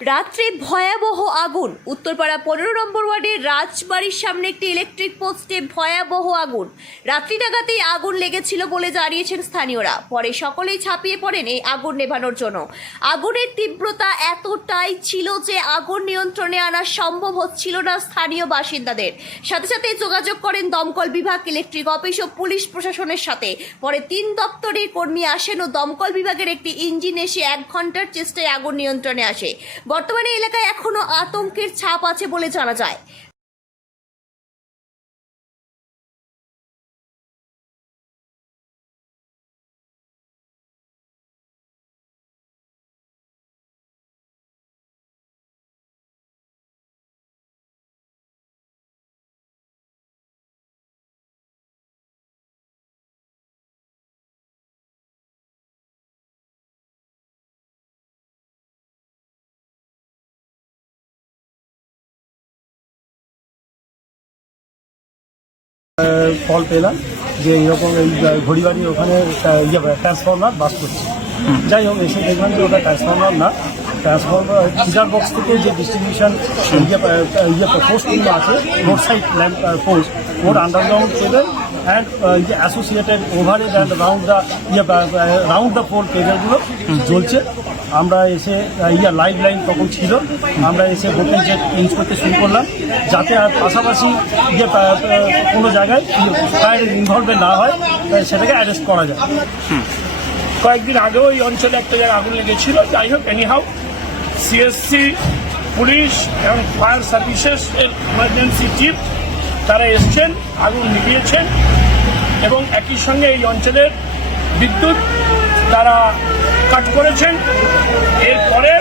রাত্রে ভয়াবহ আগুন। উত্তরপাড়া পনেরো নম্বর ওয়ার্ডের রাজবাড়ির সামনে একটি ইলেকট্রিক পোস্টে ভয়াবহ আগুন। রাত্রি নাগাতেই আগুন লেগেছিল বলে জানিয়েছেন স্থানীয়রা। পরে সকলেই ছাপিয়ে পড়েন এই আগুন নেভানোর জন্য। আগুনের তীব্রতা এতটাই ছিল যে আগুন নিয়ন্ত্রণে আনা সম্ভব হচ্ছিল না স্থানীয় বাসিন্দাদের। সাথে সাথে যোগাযোগ করেন দমকল বিভাগ ইলেকট্রিক অফিস ও পুলিশ প্রশাসনের সাথে। পরে তিন দপ্তরের কর্মী আসেন ও দমকল বিভাগের একটি ইঞ্জিন এসে এক ঘণ্টার চেষ্টায় আগুন নিয়ন্ত্রণে আসে। বর্তমানে এলাকায় এখনও আতঙ্কের ছাপ আছে বলে জানা যায়। কল পেলাম, যে এরকম এই ঘড়ি বাড়ি ওখানে ইয়ে ট্রান্সফর্মার বাস করছে। যাই হোক, এসে দেখলাম যে ওটা ট্রান্সফর্মার না। ট্রান্সফর্মার ফিজার বক্স থেকে যে ডিস্ট্রিবিউশন ইয়ে ইয়ে পোস্টগুলো আছে road side lamp post or underground and ইয়ে associated overhead and round the ইয়ে রাউন্ড দ্য পোল কেবলগুলো জ্বলছে। আমরা এসে ইয়ে লাইভ লাইন তখন ছিল। আমরা এসে ভোল্টেজ ইউজ করতে শুরু করলাম। যাতে আর পাশাপাশি ইয়ে আহ, আহ, কোনো জায়গায় ফায়ারের ইনভলভমেন্ট না হয় তাই সেটাকে অ্যারেস্ট করা যায়। কয়েকদিন আগেও এই অঞ্চলে একটা জায়গায় আগুন লেগেছিল। যাই হোক এনিহাউ সিএসসি পুলিশ এবং ফায়ার সার্ভিসেস এর ইমার্জেন্সি টিম তারা এসছেন আগুন নিভিয়েছেন। এবং একই সঙ্গে এই অঞ্চলের বিদ্যুৎ তারা কাট করেছেন। এরপরে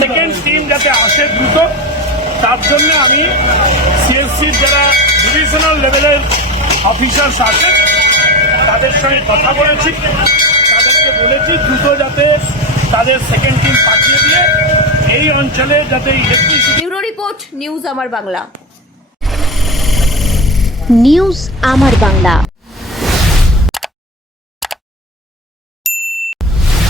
সেকেন্ড টিম যাতে আসে দ্রুত তার জন্য আমি সিএসসির যারা ডিভিশনাল লেভেলের অফিসার্স আছেন তাদের সঙ্গে কথা বলেছি। তাদেরকে বলেছি দ্রুত যাতে তাদের সেকেন্ড টিম পাঠিয়ে দিয়ে এই অঞ্চলে যাতে ইলেকট্রিসিটি ব্যুরো রিপোর্ট নিউজ আমার বাংলা। নিউজ আমার বাংলা।